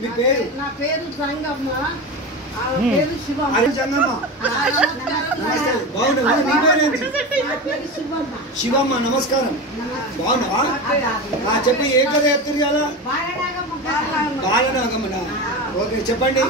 మీ పేరు? నా పేరు సంగమ్మ. పేరు శివమ్మ. బాగున్నావా? నీ పేరేంటి? శివమ్మ. నమస్కారం. బాగున్నావా? చెప్పి ఏ కథ చెప్తారు కదా? బాలనాగమ్మనా? ఓకే చెప్పండి.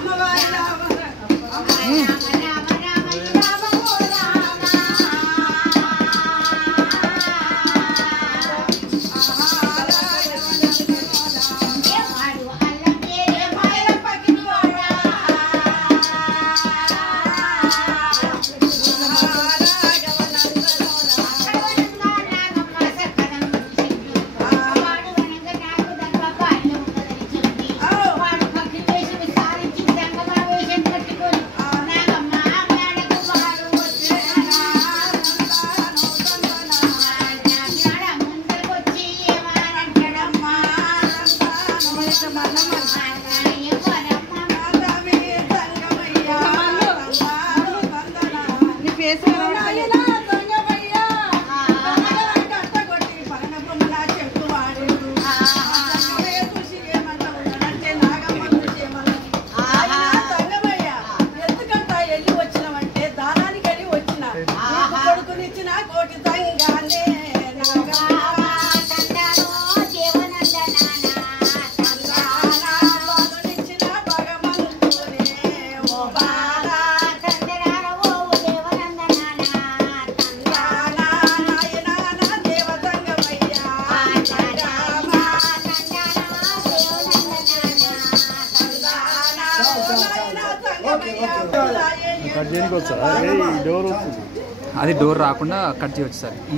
అది డోర్ రాకుండా కట్ చేయవచ్చు సార్. ఈ